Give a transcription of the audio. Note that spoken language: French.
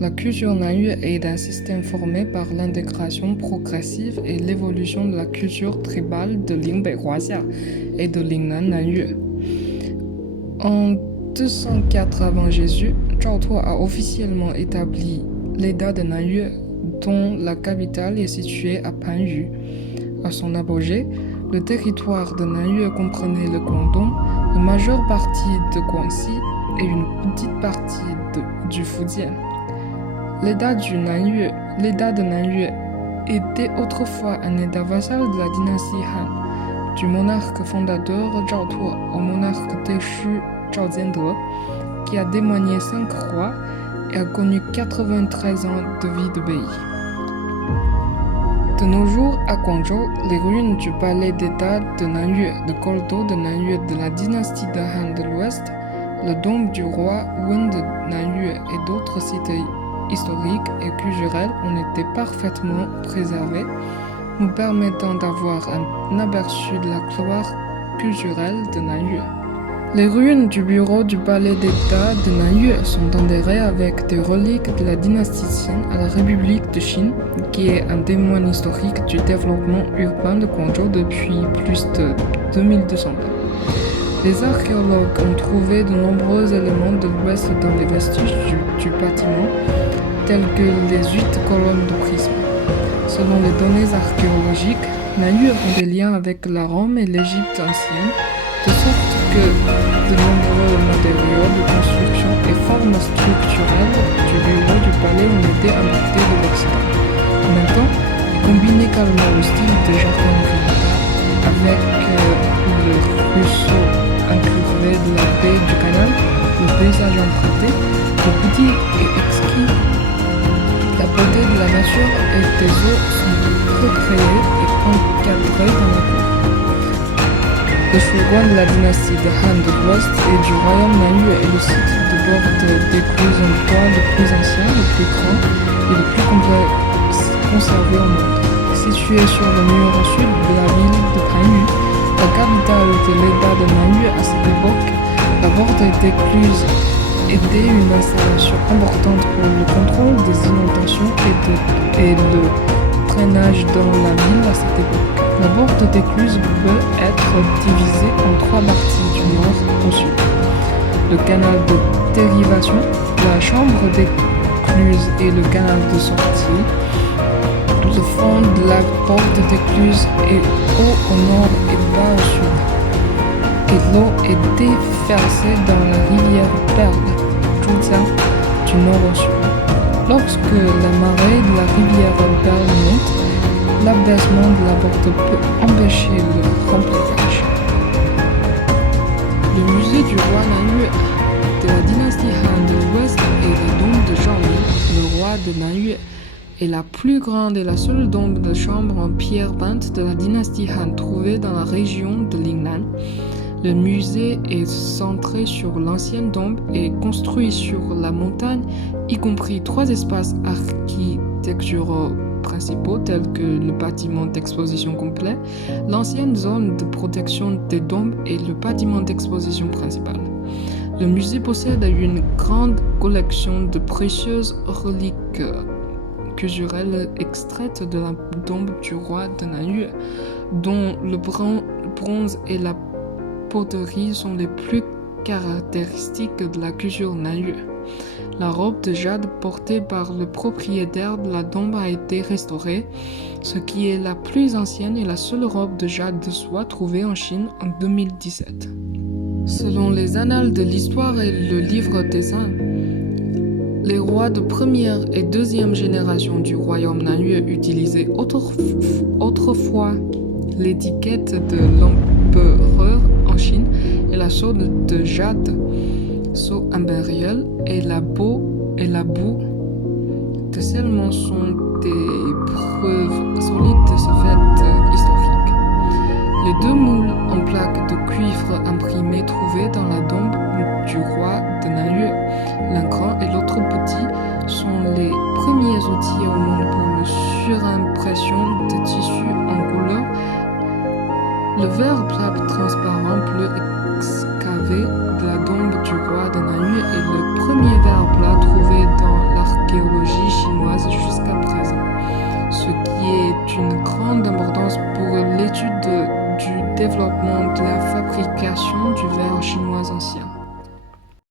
La culture Nanyue est un système formé par l'intégration progressive et l'évolution de la culture tribale de Lingbei Huaxia et de Lingnan Nanyue. En 204 avant Jésus, Zhao Tuo a officiellement établi l'état de Nanyue, dont la capitale est située à Panyu. À son apogée, le territoire de Nanyue comprenait le Guangdong, la majeure partie de Guangxi et une petite partie du Fujian. L'état de Nanyue était autrefois un état vassal de la dynastie Han, du monarque fondateur Zhao Tuo au monarque déchu Zhao Jiande, qui a témoigné 5 rois et a connu 93 ans de vie de pays. De nos jours, à Guangzhou, les ruines du palais d'État de Nanyue, de Goldo de Nanyue de la dynastie de Han de l'Ouest, le dôme du roi Wen de Nanyue et d'autres sites historiques et culturels ont été parfaitement préservés, nous permettant d'avoir un aperçu de la gloire culturelle de Nanyue. Les ruines du bureau du palais d'État de Nanyue sont enterrées avec des reliques de la dynastie Qin à la République de Chine, qui est un témoin historique du développement urbain de Guangzhou depuis plus de 2200 ans. Les archéologues ont trouvé de nombreux éléments de l'Ouest dans les vestiges du bâtiment, tels que les 8 colonnes de prisme. Selon les données archéologiques, Nanyue a des liens avec la Rome et l'Égypte ancienne, de sorte que de nombreux matériaux de construction et formes structurelles du bureau du palais ont été importés de l'Occident. En même temps, ils combinent également le style de jardinerie avec le ruisseau incurvé de la baie du canal, le paysage emprunté, le petit et exquis. La beauté de la nature et des eaux sont recréées et encadrées dans la cour. Le shogun de la dynastie de Han de l'Ouest et du royaume Nanyue est le site de bord d'écluses en bois le plus ancien, le plus grand et le plus complexe conservé au monde. Situé sur le mur sud de la ville de Panyu, la capitale de l'état de Nanyue à cette époque, la porte d'écluses était une installation importante pour le contrôle des inondations et le drainage dans la ville à cette époque. La porte d'écluse peut être divisée en 3 parties du nord au sud. Le canal de dérivation, la chambre d'écluse et le canal de sortie. Le fond de la porte d'écluse est haut au nord et bas au sud. Et l'eau est déversée dans la rivière Perle, Zhuzhang, du nord au sud. Lorsque la marée de la rivière Perle monte, l'abaissement de la porte peut empêcher le remplissage. Le musée du roi Nanyue de la dynastie Han de l'Ouest et le dôme de Zhaoling, le roi de Nanyue, est la plus grande et la seule tombe de chambre en pierre peinte de la dynastie Han trouvée dans la région de Lingnan. Le musée est centré sur l'ancienne tombe et construit sur la montagne, y compris 3 espaces architecturaux principaux tels que le bâtiment d'exposition complet, l'ancienne zone de protection des tombes et le bâtiment d'exposition principal. Le musée possède une grande collection de précieuses reliques culturelles extraites de la tombe du roi de Nanyue, dont le bronze et la poterie sont les plus caractéristiques de la culture Nanyue. La robe de jade portée par le propriétaire de la tombe a été restaurée, ce qui est la plus ancienne et la seule robe de jade de soie trouvée en Chine en 2017. Selon les annales de l'histoire et le livre des Indes, les rois de première et deuxième génération du royaume Nanyue utilisaient autrefois l'étiquette de l'empereur en Chine et la sceau de jade, sceau impérial, et la boue de scellement sont des preuves solides de ce fait historique. Les 2 moules en plaques de cuivre imprimées trouvées dans la tombe du roi de Nanyue, l'un grand et l'autre petit, sont les premiers outils au monde pour la surimpression de tissus en couleur. Le verre plat transparent bleu excavé de la tombe du roi de Nanyue est le premier verre plat trouvé dans l'archéologie développement de la fabrication du verre chinois ancien.